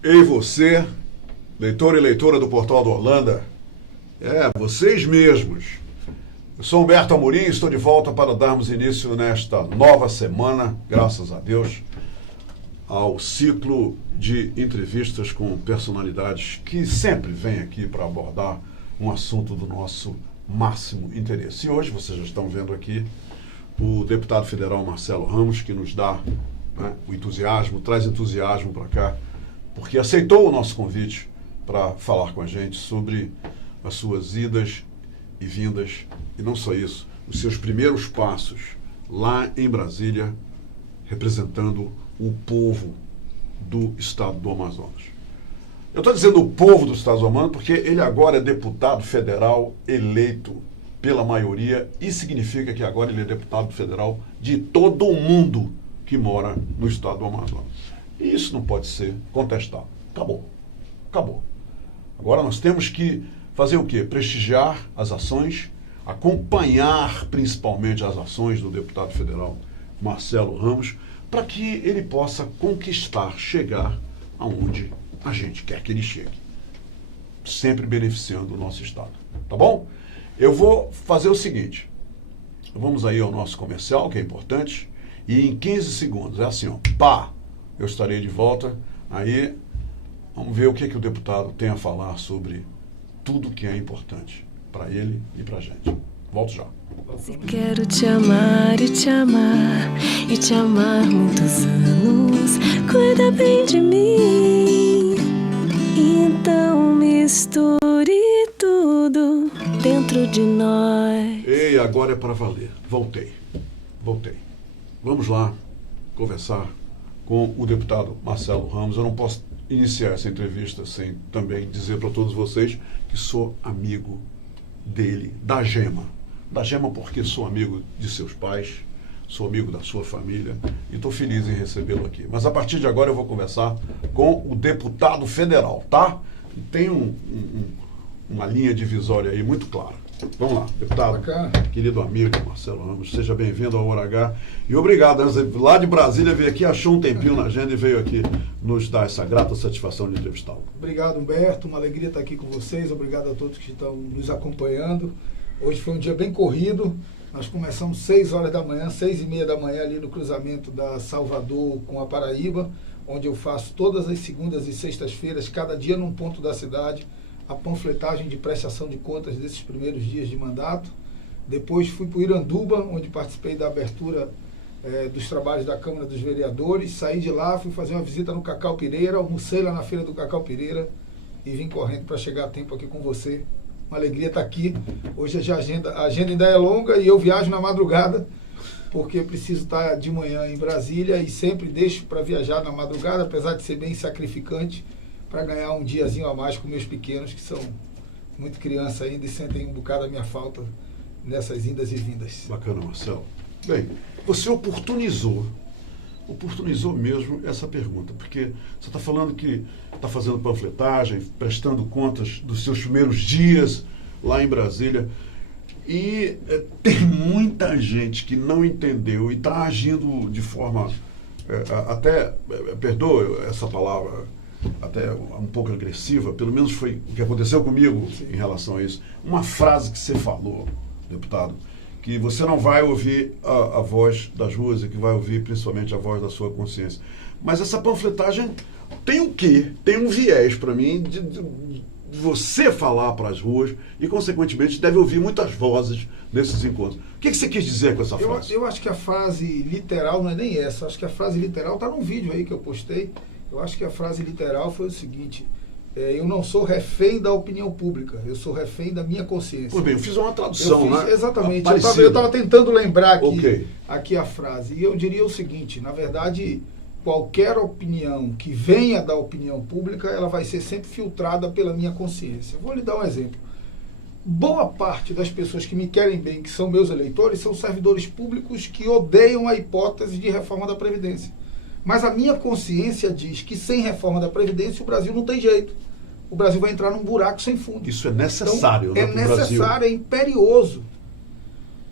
Ei você, leitor e leitora do Portal do Holanda, vocês mesmos. Eu sou Humberto Amorim e estou de volta para darmos início nesta nova semana, graças a Deus, ao ciclo de entrevistas com personalidades que sempre vêm aqui para abordar um assunto do nosso máximo interesse. E hoje, vocês já estão vendo aqui, o deputado federal Marcelo Ramos, que nos dá o entusiasmo, traz entusiasmo para cá, porque aceitou o nosso convite para falar com a gente sobre as suas idas e vindas, e não só isso, os seus primeiros passos lá em Brasília, representando o povo do estado do Amazonas. Eu estou dizendo o povo do estado do Amazonas porque ele agora é deputado federal eleito pela maioria e significa que agora ele é deputado federal de todo o mundo que mora no estado do Amazonas. E isso não pode ser contestado. Acabou. Agora nós temos que fazer o quê? Prestigiar as ações, acompanhar principalmente as ações do deputado federal Marcelo Ramos, para que ele possa conquistar, chegar aonde a gente quer que ele chegue, sempre beneficiando o nosso estado. Tá bom? Eu vou fazer o seguinte, vamos aí ao nosso comercial, que é importante, e em 15 segundos, é assim, eu estarei de volta, aí vamos ver o que o deputado tem a falar sobre tudo que é importante para ele e para a gente. Volto já. Se quero te amar e te amar, e te amar muitos anos, cuida bem de mim. Então misture tudo dentro de nós. Ei, agora é para valer. Voltei. Vamos lá conversar com o deputado Marcelo Ramos. Eu não posso iniciar essa entrevista sem também dizer para todos vocês que sou amigo dele, da Gema porque sou amigo de seus pais, sou amigo da sua família e estou feliz em recebê-lo aqui. Mas a partir de agora eu vou conversar com o deputado federal, tá? E tem uma linha divisória aí muito clara. Vamos lá, deputado, querido amigo Marcelo Ramos, seja bem-vindo ao Hora H e obrigado, lá de Brasília veio aqui, achou um tempinho na agenda e veio aqui nos dar essa grata satisfação de entrevistá-lo. Obrigado, Humberto, uma alegria estar aqui com vocês, obrigado a todos que estão nos acompanhando. Hoje foi um dia bem corrido, nós começamos 6 horas da manhã, 6h30 da manhã ali no cruzamento da Salvador com a Paraíba, onde eu faço todas as segundas e sextas-feiras, cada dia num ponto da cidade, a panfletagem de prestação de contas desses primeiros dias de mandato. Depois fui para o Iranduba, onde participei da abertura dos trabalhos da Câmara dos Vereadores. Saí de lá, fui fazer uma visita no Cacau Pireira, almocei lá na feira do Cacau Pireira e vim correndo para chegar a tempo aqui com você. Uma alegria estar aqui. Hoje a agenda ainda é longa e eu viajo na madrugada, porque preciso estar de manhã em Brasília e sempre deixo para viajar na madrugada, apesar de ser bem sacrificante, para ganhar um diazinho a mais com meus pequenos, que são muito criança ainda e sentem um bocado a minha falta nessas indas e vindas. Bacana, Marcelo. Bem, você oportunizou mesmo essa pergunta, porque você está falando que está fazendo panfletagem, prestando contas dos seus primeiros dias lá em Brasília, e tem muita gente que não entendeu e está agindo de forma, perdoa essa palavra, até um pouco agressiva, pelo menos foi o que aconteceu comigo em relação a isso. Uma frase que você falou, deputado, que você não vai ouvir a voz das ruas e que vai ouvir principalmente a voz da sua consciência. Mas essa panfletagem tem o quê? Tem um viés para mim de você falar para as ruas e, consequentemente, deve ouvir muitas vozes nesses encontros. O que você quis dizer com essa frase? Eu acho que a frase literal não é nem essa. Acho que a frase literal está num vídeo aí que eu postei. Eu acho que a frase literal foi o seguinte: eu não sou refém da opinião pública, eu sou refém da minha consciência. Pois bem, eu fiz uma tradução, né? Exatamente. Eu estava tentando lembrar aqui a frase. E eu diria o seguinte: na verdade, qualquer opinião que venha da opinião pública, ela vai ser sempre filtrada pela minha consciência. Vou lhe dar um exemplo. Boa parte das pessoas que me querem bem, que são meus eleitores, são servidores públicos que odeiam a hipótese de reforma da Previdência. Mas a minha consciência diz que sem reforma da Previdência o Brasil não tem jeito. O Brasil vai entrar num buraco sem fundo. Isso é necessário, então, é necessário, é imperioso.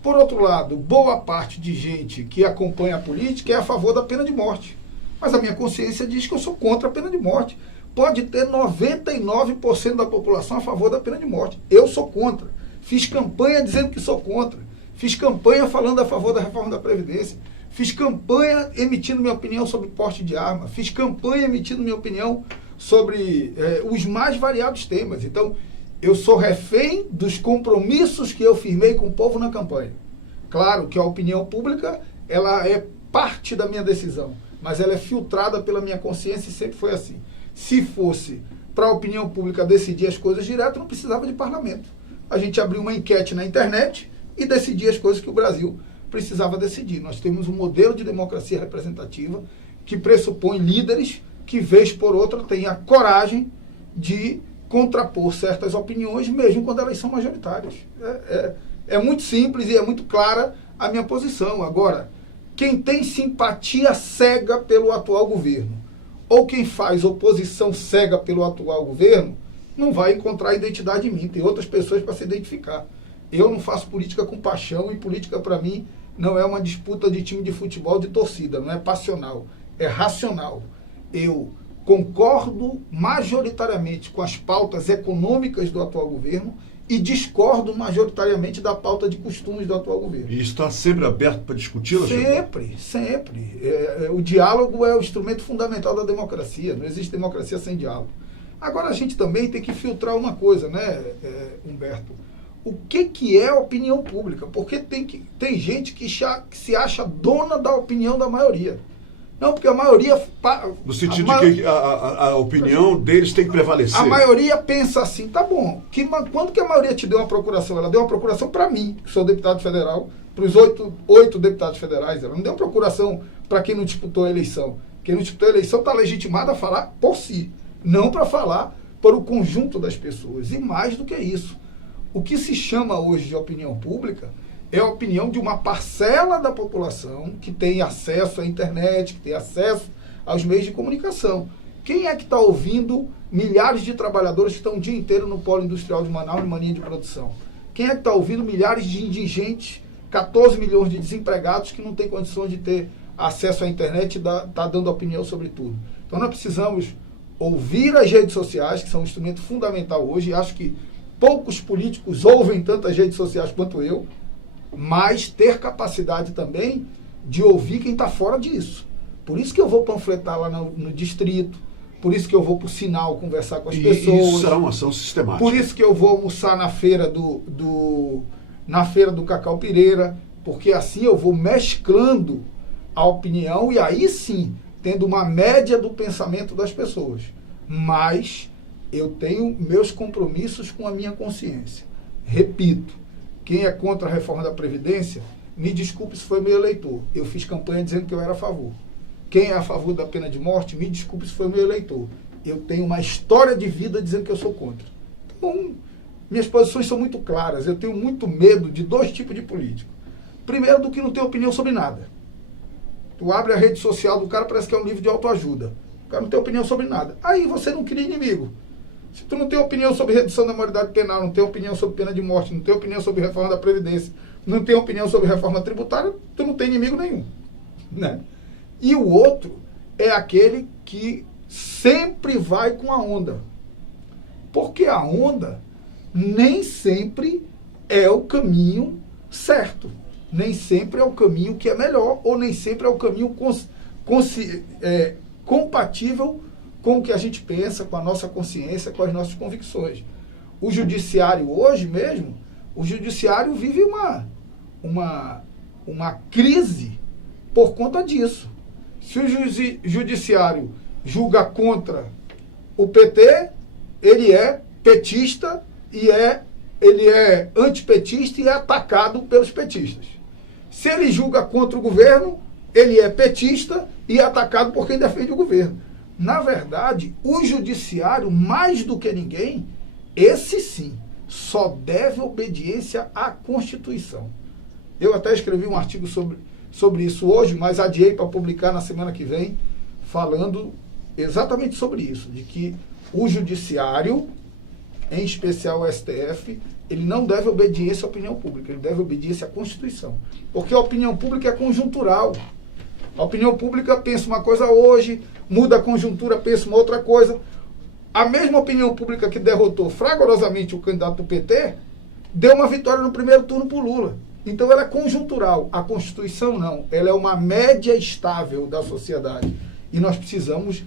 Por outro lado, boa parte de gente que acompanha a política é a favor da pena de morte. Mas a minha consciência diz que eu sou contra a pena de morte. pode ter 99% da população a favor da pena de morte. Eu sou contra. Fiz campanha dizendo que sou contra. Fiz campanha falando a favor da reforma da Previdência. Fiz campanha emitindo minha opinião sobre porte de arma. Fiz campanha emitindo minha opinião sobre os mais variados temas. Então, eu sou refém dos compromissos que eu firmei com o povo na campanha. Claro que a opinião pública, ela é parte da minha decisão, mas ela é filtrada pela minha consciência e sempre foi assim. Se fosse para a opinião pública decidir as coisas direto, não precisava de parlamento. A gente abriu uma enquete na internet e decidia as coisas que o Brasil precisava decidir. Nós temos um modelo de democracia representativa que pressupõe líderes que, vez por outra, têm a coragem de contrapor certas opiniões, mesmo quando elas são majoritárias. É muito simples e é muito clara a minha posição. Agora, quem tem simpatia cega pelo atual governo, ou quem faz oposição cega pelo atual governo, não vai encontrar identidade em mim. Tem outras pessoas para se identificar. Eu não faço política com paixão, e política, para mim, não é uma disputa de time de futebol de torcida, não é passional, é racional. Eu concordo majoritariamente com as pautas econômicas do atual governo e discordo majoritariamente da pauta de costumes do atual governo. E está sempre aberto para discuti-la? Sempre, sempre. O diálogo é o instrumento fundamental da democracia. Não existe democracia sem diálogo. Agora, a gente também tem que filtrar uma coisa, né, Humberto? O que é opinião pública? Porque tem gente que se acha dona da opinião da maioria. Não, porque a maioria... No sentido de que a opinião deles tem que prevalecer. A maioria pensa assim, tá bom, quando que a maioria te deu uma procuração? Ela deu uma procuração para mim, que sou deputado federal, para os oito deputados federais. Ela não deu uma procuração para quem não disputou a eleição. Quem não disputou a eleição está legitimado a falar por si, não para falar para o conjunto das pessoas. E mais do que isso, o que se chama hoje de opinião pública é a opinião de uma parcela da população que tem acesso à internet, que tem acesso aos meios de comunicação. Quem é que está ouvindo milhares de trabalhadores que estão o dia inteiro no polo industrial de Manaus, em mania de produção? Quem é que está ouvindo milhares de indigentes, 14 milhões de desempregados que não têm condições de ter acesso à internet e está dando opinião sobre tudo? Então nós precisamos ouvir as redes sociais, que são um instrumento fundamental hoje, e acho que poucos políticos ouvem tantas redes sociais quanto eu, mas ter capacidade também de ouvir quem está fora disso. Por isso que eu vou panfletar lá no distrito, por isso que eu vou para o Sinal conversar com as pessoas. Isso será uma ação sistemática. Por isso que eu vou almoçar na feira na feira do Cacau Pireira, porque assim eu vou mesclando a opinião e aí sim, tendo uma média do pensamento das pessoas. Mas eu tenho meus compromissos com a minha consciência. Repito, quem é contra a reforma da Previdência, me desculpe se foi meu eleitor. Eu fiz campanha dizendo que eu era a favor. Quem é a favor da pena de morte, me desculpe se foi meu eleitor. Eu tenho uma história de vida dizendo que eu sou contra. Então, minhas posições são muito claras. Eu tenho muito medo de dois tipos de político. Primeiro, do que não tem opinião sobre nada. Tu abre a rede social do cara, parece que é um livro de autoajuda. O cara não tem opinião sobre nada. Aí você não cria inimigo. Se tu não tem opinião sobre redução da maioridade penal, não tem opinião sobre pena de morte, não tem opinião sobre reforma da Previdência, não tem opinião sobre reforma tributária, tu não tem inimigo nenhum. Né? E o outro é aquele que sempre vai com a onda. Porque a onda nem sempre é o caminho certo. Nem sempre é o caminho que é melhor, ou nem sempre é o caminho compatível com o que a gente pensa, com a nossa consciência, com as nossas convicções. O judiciário hoje mesmo, o judiciário vive uma crise por conta disso. Se o judiciário julga contra o PT, ele é petista e ele é antipetista e é atacado pelos petistas. Se ele julga contra o governo, ele é petista e é atacado por quem defende o governo. Na verdade, o judiciário, mais do que ninguém, esse sim, só deve obediência à Constituição. Eu até escrevi um artigo sobre isso hoje, mas adiei para publicar na semana que vem, falando exatamente sobre isso, de que o judiciário, em especial o STF, ele não deve obediência à opinião pública, ele deve obediência à Constituição. Porque a opinião pública é conjuntural. A opinião pública pensa uma coisa hoje, muda a conjuntura, pensa uma outra coisa. A mesma opinião pública que derrotou fragorosamente o candidato do PT, deu uma vitória no primeiro turno para o Lula. Então ela é conjuntural. A Constituição não. Ela é uma média estável da sociedade. E nós precisamos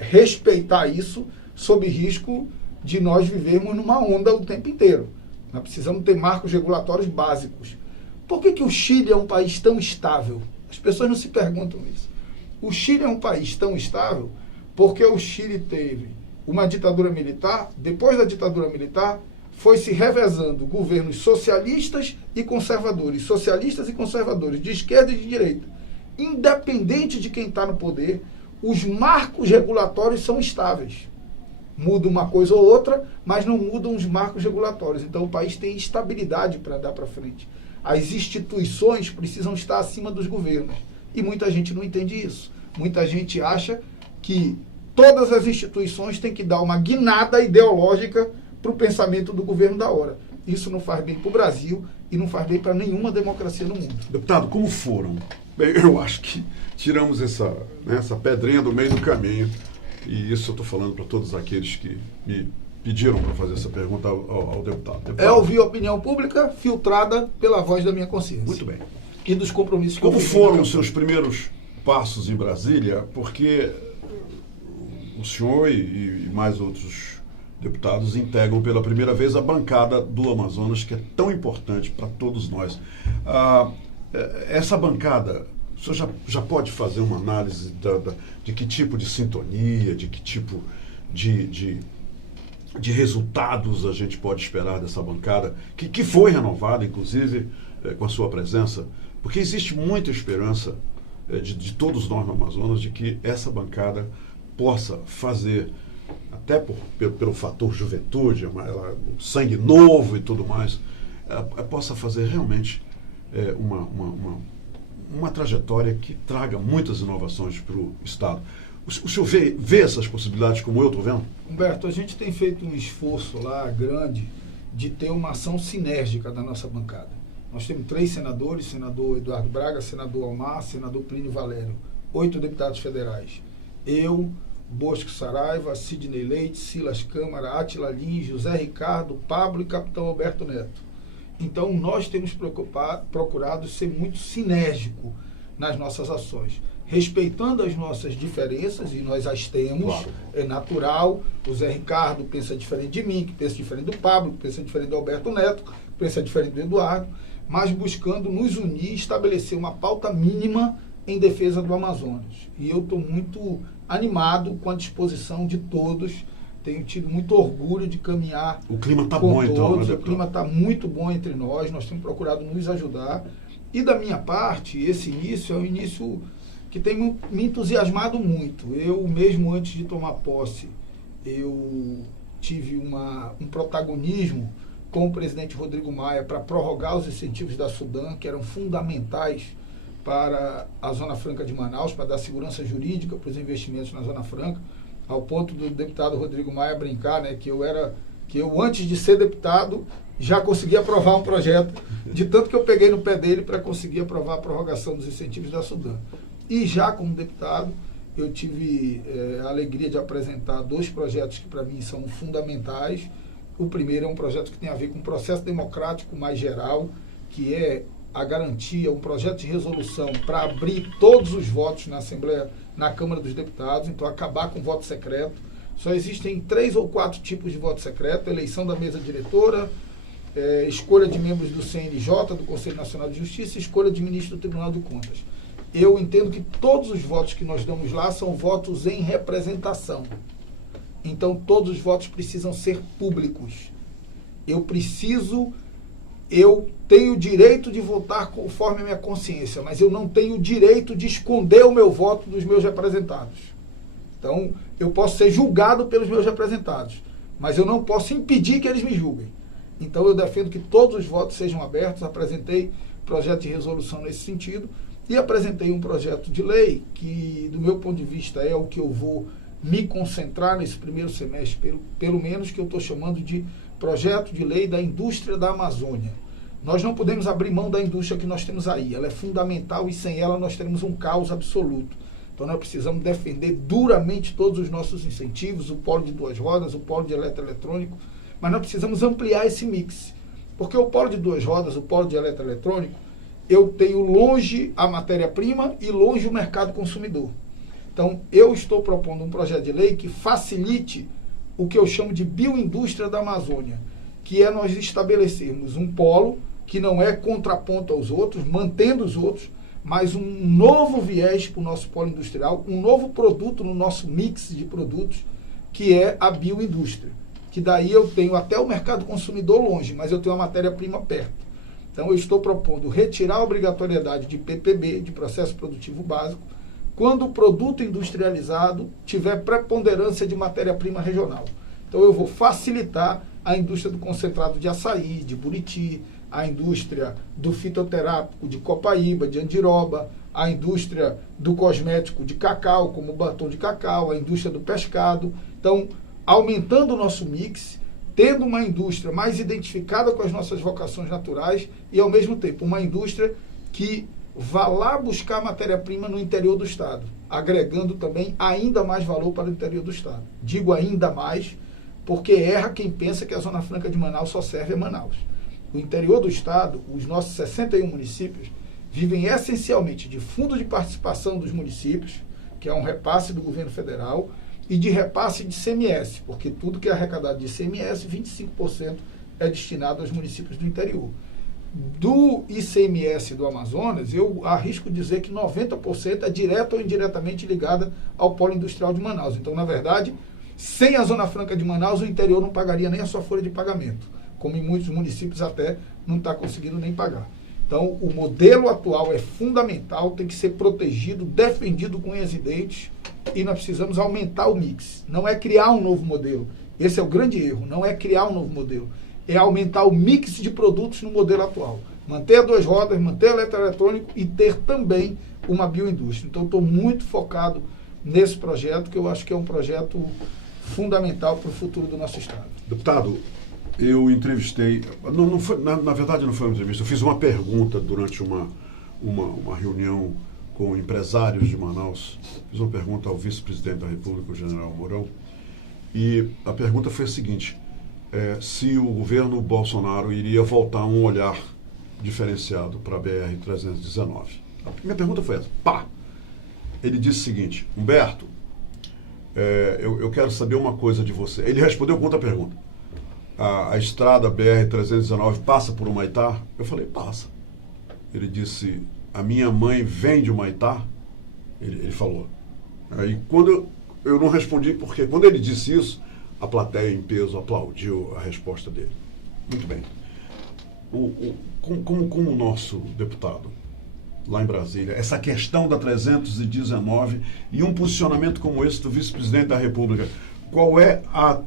respeitar isso sob risco de nós vivermos numa onda o tempo inteiro. Nós precisamos ter marcos regulatórios básicos. Por que o Chile é um país tão estável? As pessoas não se perguntam isso. O Chile é um país tão estável porque o Chile teve uma ditadura militar. Depois da ditadura militar, foi se revezando governos socialistas e conservadores, de esquerda e de direita. Independente de quem está no poder, os marcos regulatórios são estáveis. Muda uma coisa ou outra, mas não mudam os marcos regulatórios. Então o país tem estabilidade para dar para frente. As instituições precisam estar acima dos governos. E muita gente não entende isso. Muita gente acha que todas as instituições têm que dar uma guinada ideológica para o pensamento do governo da hora. Isso não faz bem para o Brasil e não faz bem para nenhuma democracia no mundo. Deputado, como foram? Bem, eu acho que tiramos essa pedrinha do meio do caminho. E isso eu estou falando para todos aqueles que me pediram para fazer essa pergunta ao deputado. É ouvir a opinião pública filtrada pela voz da minha consciência. Muito bem. E dos compromissos que Como foram os seus primeiros passos em Brasília? Porque o senhor e mais outros deputados integram pela primeira vez a bancada do Amazonas, que é tão importante para todos nós. Essa bancada, o senhor já pode fazer uma análise de que tipo de sintonia, de que tipo de resultados a gente pode esperar dessa bancada, que foi renovada, inclusive, com a sua presença? Porque existe muita esperança de todos nós no Amazonas de que essa bancada possa fazer, até pelo fator juventude, o sangue novo e tudo mais, possa fazer realmente uma trajetória que traga muitas inovações para o Estado. O senhor vê essas possibilidades como eu estou vendo? Humberto, a gente tem feito um esforço lá grande de ter uma ação sinérgica da nossa bancada. Nós temos 3 senadores, senador Eduardo Braga, senador Almar, senador Plínio Valério, 8 deputados federais. Eu, Bosco Saraiva, Sidney Leite, Silas Câmara, Átila Lins, José Ricardo, Pablo e Capitão Alberto Neto. Então, nós temos procurado ser muito sinérgico nas nossas ações, respeitando as nossas diferenças, e nós as temos, claro. É natural. O Zé Ricardo pensa diferente de mim, que pensa diferente do Pablo, que pensa diferente do Alberto Neto, que pensa diferente do Eduardo, mas buscando nos unir e estabelecer uma pauta mínima em defesa do Amazonas. E eu estou muito animado com a disposição de todos. Tenho tido muito orgulho de caminhar. O clima está bom, então, né? O clima está muito bom entre nós. Nós temos procurado nos ajudar. E da minha parte, esse início é um início que tem me entusiasmado muito. Eu mesmo, antes de tomar posse, eu tive um protagonismo com o presidente Rodrigo Maia para prorrogar os incentivos da Sudam, que eram fundamentais para a Zona Franca de Manaus, para dar segurança jurídica para os investimentos na Zona Franca, ao ponto do deputado Rodrigo Maia brincar, né, que eu antes de ser deputado já consegui aprovar um projeto, de tanto que eu peguei no pé dele para conseguir aprovar a prorrogação dos incentivos da Sudam. E já como deputado, eu tive a alegria de apresentar 2 projetos que para mim são fundamentais. O primeiro é um projeto que tem a ver com o processo democrático mais geral, que é a garantia, um projeto de resolução para abrir todos os votos na Assembleia, na Câmara dos Deputados, então acabar com o voto secreto. Só existem 3 ou 4 tipos de voto secreto: eleição da mesa diretora, escolha de membros do CNJ, do Conselho Nacional de Justiça, e escolha de ministro do Tribunal de Contas. Eu entendo que todos os votos que nós damos lá são votos em representação. Então, todos os votos precisam ser públicos. Eu tenho o direito de votar conforme a minha consciência, mas eu não tenho o direito de esconder o meu voto dos meus representados. Então, eu posso ser julgado pelos meus representados, mas eu não posso impedir que eles me julguem. Então, eu defendo que todos os votos sejam abertos. Apresentei projeto de resolução nesse sentido e apresentei um projeto de lei que, do meu ponto de vista, é o que eu vou me concentrar nesse primeiro semestre, pelo menos, que eu estou chamando de projeto de lei da indústria da Amazônia. Nós não podemos abrir mão da indústria que nós temos aí. Ela é fundamental e sem ela nós teremos um caos absoluto. Então nós precisamos defender duramente todos os nossos incentivos, o polo de 2 rodas, o polo de eletroeletrônico, mas nós precisamos ampliar esse mix. Porque o polo de 2 rodas, o polo de eletroeletrônico, eu tenho longe a matéria-prima e longe o mercado consumidor. Então, eu estou propondo um projeto de lei que facilite o que eu chamo de bioindústria da Amazônia, que é nós estabelecermos um polo que não é contraponto aos outros, mantendo os outros, mas um novo viés para o nosso polo industrial, um novo produto no nosso mix de produtos, que é a bioindústria. Que daí eu tenho até o mercado consumidor longe, mas eu tenho a matéria-prima perto. Então, eu estou propondo retirar a obrigatoriedade de PPB, de processo produtivo básico, quando o produto industrializado tiver preponderância de matéria-prima regional. Então, eu vou facilitar a indústria do concentrado de açaí, de Buriti, a indústria do fitoterápico de Copaíba, de Andiroba, a indústria do cosmético de cacau, como o batom de cacau, a indústria do pescado. Então, aumentando o nosso mix, tendo uma indústria mais identificada com as nossas vocações naturais e, ao mesmo tempo, uma indústria que vá lá buscar matéria-prima no interior do Estado, agregando também ainda mais valor para o interior do Estado. Digo ainda mais, porque erra quem pensa que a Zona Franca de Manaus só serve a Manaus. O interior do Estado, os nossos 61 municípios, vivem essencialmente de fundo de participação dos municípios, que é um repasse do governo federal, e de repasse de ICMS, porque tudo que é arrecadado de ICMS, 25% é destinado aos municípios do interior. Do ICMS do Amazonas, eu arrisco dizer que 90% é direto ou indiretamente ligada ao polo industrial de Manaus. Então, na verdade, sem a Zona Franca de Manaus, o interior não pagaria nem a sua folha de pagamento, como em muitos municípios até não está conseguindo nem pagar. Então, o modelo atual é fundamental, tem que ser protegido, defendido com unhas e dentes, e nós precisamos aumentar o mix. Não é criar um novo modelo. Esse é o grande erro, não é criar um novo modelo. É aumentar o mix de produtos no modelo atual. Manter a 2 rodas, manter o eletroeletrônico e ter também uma bioindústria. Então, estou muito focado nesse projeto, que eu acho que é um projeto fundamental para o futuro do nosso Estado. Deputado, eu entrevistei, não foi, na verdade não foi uma entrevista, eu fiz uma pergunta durante uma reunião com empresários de Manaus, fiz uma pergunta ao vice-presidente da República, o general Mourão, e a pergunta foi a seguinte: se o governo Bolsonaro iria voltar um olhar diferenciado para a BR-319. A minha pergunta foi essa, Ele disse o seguinte: Humberto, eu quero saber uma coisa de você. Ele respondeu com outra pergunta. A estrada BR-319 passa por Humaitá? Eu falei, passa. Ele disse, a minha mãe vem de Humaitá? Ele falou. Aí quando eu não respondi, porque quando ele disse isso, a plateia em peso aplaudiu a resposta dele. Muito bem. Como o nosso deputado lá em Brasília, essa questão da 319 e um posicionamento como esse do vice-presidente da República, qual é a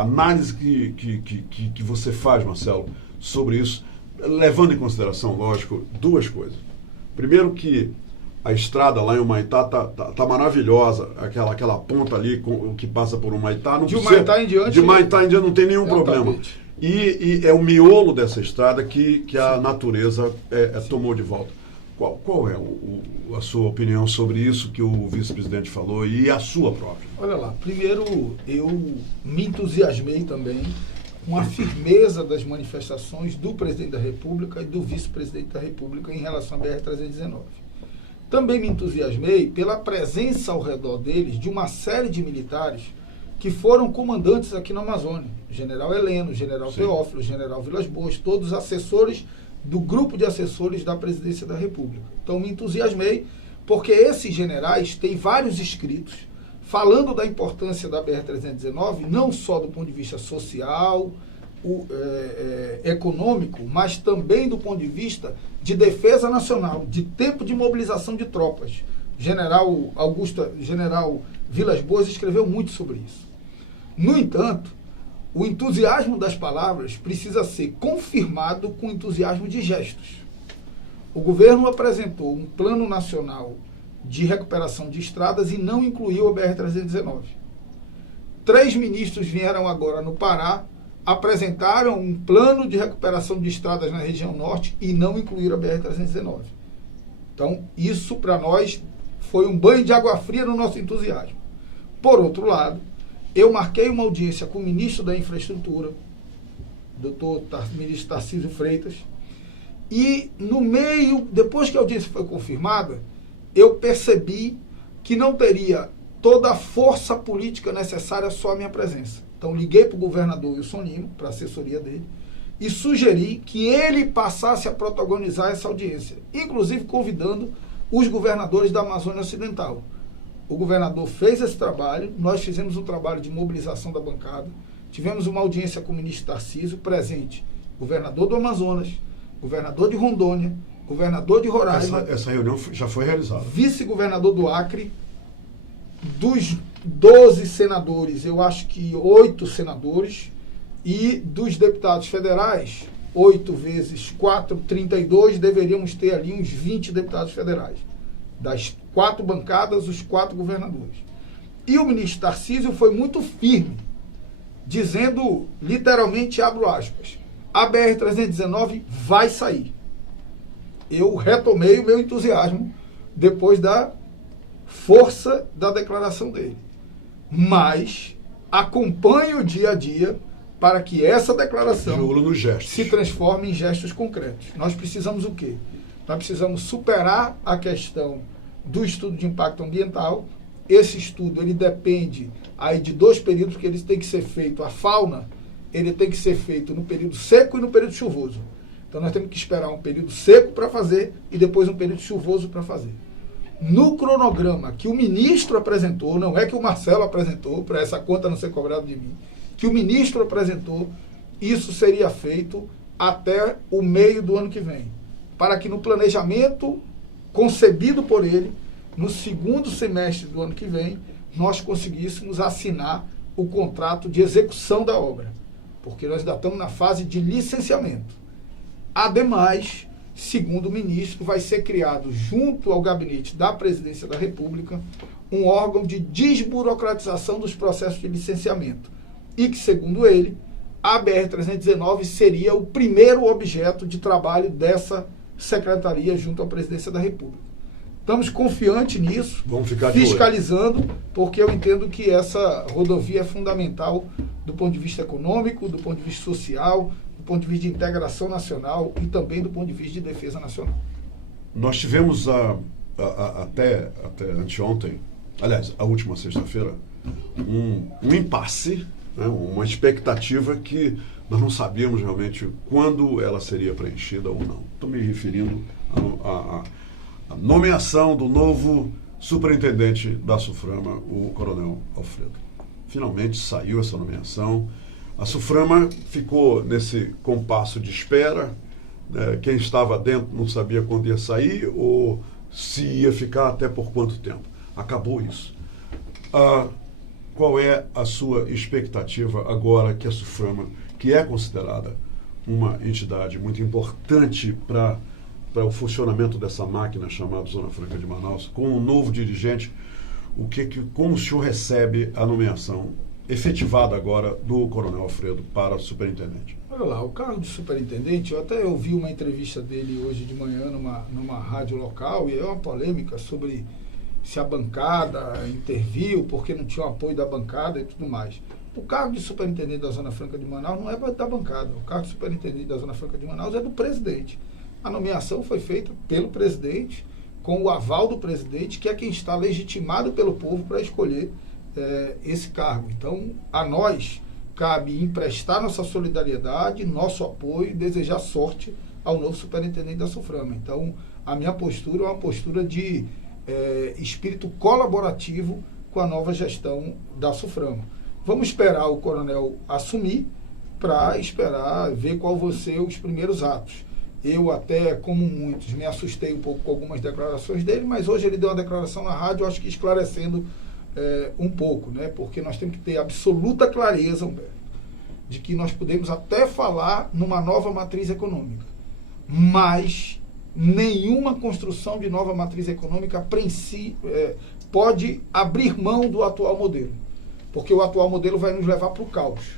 análise que você faz, Marcelo, sobre isso, levando em consideração, lógico, duas coisas. Primeiro que a estrada lá em Humaitá tá maravilhosa, aquela ponta ali que passa por Humaitá. De Humaitá em diante. De Humaitá em diante não tem nenhum problema. E é o miolo dessa estrada que a natureza tomou de volta. Qual é a sua opinião sobre isso que o vice-presidente falou e a sua própria? Olha lá, primeiro eu me entusiasmei também com a firmeza das manifestações do presidente da República e do vice-presidente da República em relação à BR-319. Também me entusiasmei pela presença ao redor deles de uma série de militares que foram comandantes aqui na Amazônia. General Heleno, General Teófilo, General Vilas Boas, todos assessores do grupo de assessores da Presidência da República. Então me entusiasmei porque esses generais têm vários escritos falando da importância da BR-319, não só do ponto de vista social, econômico, mas também do ponto de vista de defesa nacional, de tempo de mobilização de tropas. General Vilas Boas escreveu muito sobre isso. No entanto, o entusiasmo das palavras precisa ser confirmado com entusiasmo de gestos. O governo apresentou um plano nacional de recuperação de estradas e não incluiu a BR-319. 3 ministros vieram agora no Pará, apresentaram um plano de recuperação de estradas na região norte e não incluíram a BR-319. Então, isso para nós Foi um banho de água fria no nosso entusiasmo. Por outro lado, eu marquei uma audiência com o ministro da Infraestrutura, doutor ministro Tarcísio Freitas, e no meio, depois que a audiência foi confirmada, eu percebi que não teria toda a força política necessária só a minha presença. Então liguei para o governador Wilson Lima, para a assessoria dele, e sugeri que ele passasse a protagonizar essa audiência, inclusive convidando os governadores da Amazônia Ocidental. O governador fez esse trabalho, nós fizemos um trabalho de mobilização da bancada, tivemos uma audiência com o ministro Tarcísio, presente governador do Amazonas, governador de Rondônia, governador de Roraima. Essa reunião já foi realizada. Vice-governador do Acre. Dos 12 senadores, eu acho que 8 senadores, e dos deputados federais, 8 vezes 4, 32, deveríamos ter ali uns 20 deputados federais. Das 4 bancadas, os 4 governadores. E o ministro Tarcísio foi muito firme, dizendo, literalmente, abro aspas, a BR-319 vai sair. Eu retomei o meu entusiasmo depois da força da declaração dele. Mas acompanho o dia a dia para que essa declaração se transforme em gestos concretos. Nós precisamos o quê? Nós precisamos superar a questão do estudo de impacto ambiental. Esse estudo ele depende aí de 2 períodos que eles têm que ser feito. A fauna ele tem que ser feito no período seco e no período chuvoso. Então nós temos que esperar um período seco para fazer e depois um período chuvoso para fazer. No cronograma que o ministro apresentou, não é que o Marcelo apresentou, para essa conta não ser cobrada de mim, que o ministro apresentou, isso seria feito até o meio do ano que vem, para que no planejamento concebido por ele, no segundo semestre do ano que vem, nós conseguíssemos assinar o contrato de execução da obra, porque nós ainda estamos na fase de licenciamento. Ademais, segundo o ministro, vai ser criado, junto ao gabinete da Presidência da República, um órgão de desburocratização dos processos de licenciamento. E que, segundo ele, a BR-319 seria o primeiro objeto de trabalho dessa secretaria junto à Presidência da República. Estamos confiantes nisso, vamos ficar fiscalizando, porque eu entendo que essa rodovia é fundamental do ponto de vista econômico, do ponto de vista social, do ponto de vista de integração nacional e também do ponto de vista de defesa nacional. Nós tivemos até anteontem, aliás, a última sexta-feira, um impasse, né, uma expectativa que nós não sabíamos realmente quando ela seria preenchida ou não. Estou me referindo à nomeação do novo superintendente da SUFRAMA, o Coronel Alfredo. Finalmente saiu essa nomeação. A SUFRAMA ficou nesse compasso de espera, né? Quem estava dentro não sabia quando ia sair ou se ia ficar até por quanto tempo. Acabou isso. Qual é a sua expectativa agora que a SUFRAMA, que é considerada uma entidade muito importante para o funcionamento dessa máquina chamada Zona Franca de Manaus, com um novo dirigente, como o senhor recebe a nomeação efetivada agora do Coronel Alfredo para superintendente? Olha lá, o cargo de superintendente, eu até ouvi uma entrevista dele hoje de manhã numa rádio local, e é uma polêmica sobre se a bancada interviu, porque não tinha o apoio da bancada e tudo mais. O cargo de superintendente da Zona Franca de Manaus não é da bancada, o cargo de superintendente da Zona Franca de Manaus é do presidente. A nomeação foi feita pelo presidente, com o aval do presidente, que é quem está legitimado pelo povo para escolher esse cargo. Então, a nós cabe emprestar nossa solidariedade, nosso apoio e desejar sorte ao novo superintendente da SUFRAMA. Então, a minha postura é uma postura de espírito colaborativo com a nova gestão da SUFRAMA. Vamos esperar o coronel assumir para esperar ver qual vão ser os primeiros atos. Eu até, como muitos, me assustei um pouco com algumas declarações dele, mas hoje ele deu uma declaração na rádio, acho que esclarecendo um pouco, né? Porque nós temos que ter absoluta clareza, Humberto, de que nós podemos até falar numa nova matriz econômica, mas nenhuma construção de nova matriz econômica pode abrir mão do atual modelo, porque o atual modelo vai nos levar para o caos.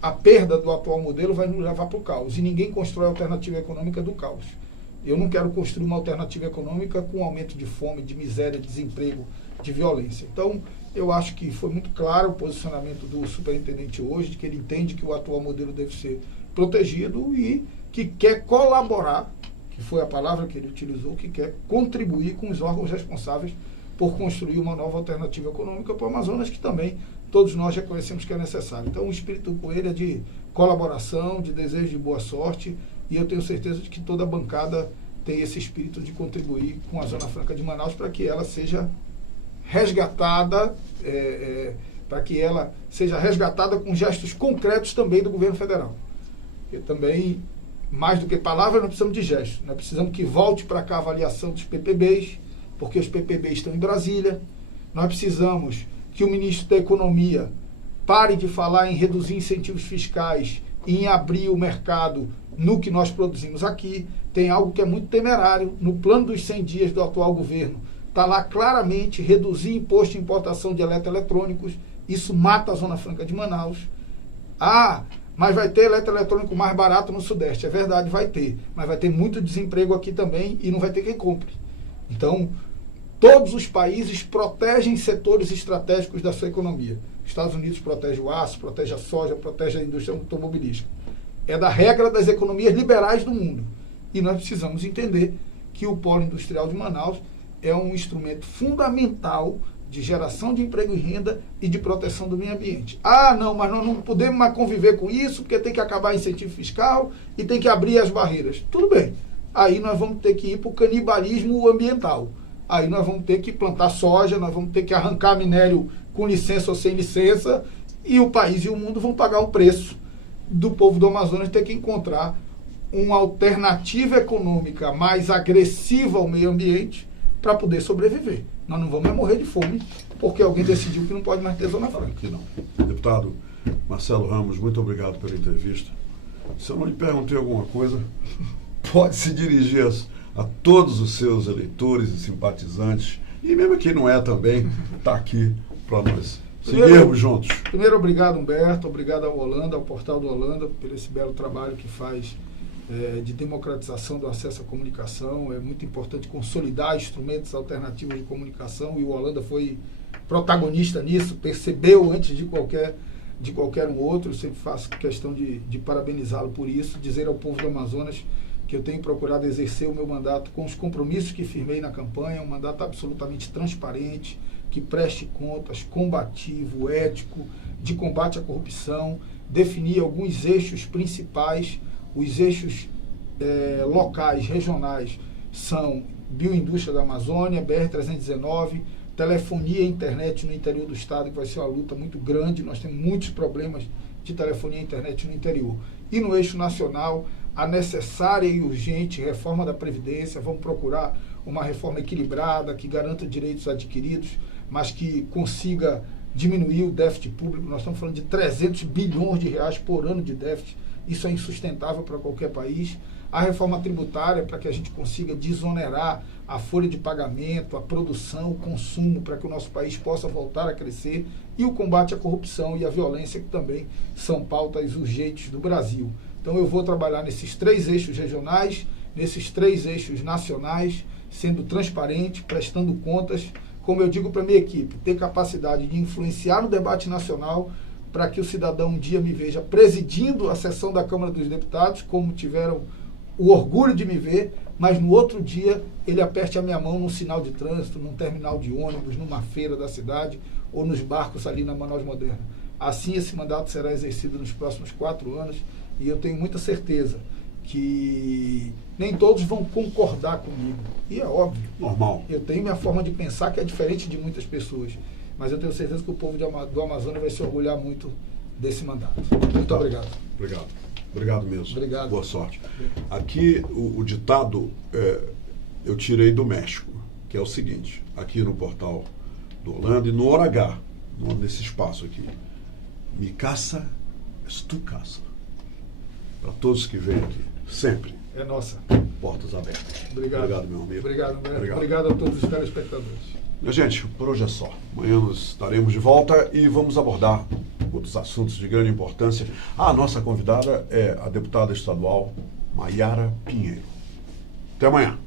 A perda do atual modelo vai nos levar para o caos, e ninguém constrói a alternativa econômica do caos. Eu não quero construir uma alternativa econômica com aumento de fome, de miséria, de desemprego, de violência. Então, eu acho que foi muito claro o posicionamento do superintendente hoje, de que ele entende que o atual modelo deve ser protegido e que quer colaborar, que foi a palavra que ele utilizou, que quer contribuir com os órgãos responsáveis por construir uma nova alternativa econômica para o Amazonas, que também todos nós reconhecemos que é necessário. Então, o espírito com ele é de colaboração, de desejo de boa sorte, e eu tenho certeza de que toda a bancada tem esse espírito de contribuir com a Zona Franca de Manaus para que ela seja resgatada, com gestos concretos também do governo federal. E também, mais do que palavras, nós precisamos de gestos. Nós precisamos que volte para cá a avaliação dos PPBs, porque os PPBs estão em Brasília. Nós precisamos que o ministro da Economia pare de falar em reduzir incentivos fiscais e em abrir o mercado no que nós produzimos aqui. Tem algo que é muito temerário. No plano dos 100 dias do atual governo, está lá claramente reduzir imposto de importação de eletroeletrônicos. Isso mata a Zona Franca de Manaus. Mas vai ter eletroeletrônico mais barato no Sudeste. É verdade, vai ter. Mas vai ter muito desemprego aqui também e não vai ter quem compre. Então, todos os países protegem setores estratégicos da sua economia. Os Estados Unidos protege o aço, protege a soja, protege a indústria automobilística. É da regra das economias liberais do mundo. E nós precisamos entender que o Polo Industrial de Manaus é um instrumento fundamental de geração de emprego e renda e de proteção do meio ambiente. Não, mas nós não podemos mais conviver com isso, porque tem que acabar o incentivo fiscal e tem que abrir as barreiras. Tudo bem. Aí nós vamos ter que ir para o canibalismo ambiental. Aí nós vamos ter que plantar soja, nós vamos ter que arrancar minério com licença ou sem licença, e o país e o mundo vão pagar o preço do povo do Amazonas ter que encontrar uma alternativa econômica mais agressiva ao meio ambiente para poder sobreviver. Nós não vamos morrer de fome porque alguém decidiu que não pode mais ter Zona Franca. Que não. Deputado Marcelo Ramos, muito obrigado pela entrevista. Se eu não lhe perguntei alguma coisa, pode se dirigir a todos os seus eleitores e simpatizantes, e mesmo quem não é também, está aqui para nós seguirmos juntos. Primeiro, obrigado, Humberto, obrigado ao Holanda, ao Portal do Holanda, por esse belo trabalho que faz de democratização do acesso à comunicação. É muito importante consolidar instrumentos alternativos de comunicação, e o Holanda foi protagonista nisso, percebeu antes de qualquer um outro. Eu sempre faço questão de parabenizá-lo por isso, dizer ao povo do Amazonas que eu tenho procurado exercer o meu mandato com os compromissos que firmei na campanha, um mandato absolutamente transparente, que preste contas, combativo, ético, de combate à corrupção, definir alguns eixos principais. Os eixos locais, regionais, são bioindústria da Amazônia, BR-319, telefonia e internet no interior do estado, que vai ser uma luta muito grande. Nós temos muitos problemas de telefonia e internet no interior. E no eixo nacional, a necessária e urgente reforma da Previdência. Vamos procurar uma reforma equilibrada, que garanta direitos adquiridos, mas que consiga diminuir o déficit público. Nós estamos falando de 300 bilhões de reais por ano de déficit. Isso é insustentável para qualquer país. A reforma tributária, para que a gente consiga desonerar a folha de pagamento, a produção, o consumo, para que o nosso país possa voltar a crescer. E o combate à corrupção e à violência, que também são pautas urgentes do Brasil. Então eu vou trabalhar nesses 3 eixos regionais, nesses 3 eixos nacionais, sendo transparente, prestando contas, como eu digo para a minha equipe, ter capacidade de influenciar no debate nacional, para que o cidadão um dia me veja presidindo a sessão da Câmara dos Deputados, como tiveram o orgulho de me ver, mas no outro dia ele aperte a minha mão num sinal de trânsito, num terminal de ônibus, numa feira da cidade ou nos barcos ali na Manaus Moderna. Assim esse mandato será exercido nos próximos 4 anos, e eu tenho muita certeza que nem todos vão concordar comigo. E é óbvio. Normal. Eu tenho minha forma de pensar que é diferente de muitas pessoas. Mas eu tenho certeza que o povo do Amazonas vai se orgulhar muito desse mandato. Muito obrigado. Obrigado. Obrigado mesmo. Obrigado. Boa sorte. Aqui o ditado eu tirei do México, que é o seguinte, aqui no Portal do Holanda e no Hora H, nesse espaço aqui. Mi casa es tu casa. Para todos que vêm aqui, sempre. É nossa. Portas abertas. Obrigado. Obrigado, meu amigo. Obrigado, obrigado a todos os telespectadores. Minha gente, por hoje é só. Amanhã nós estaremos de volta e vamos abordar outros assuntos de grande importância. A nossa convidada é a deputada estadual Maiara Pinheiro. Até amanhã.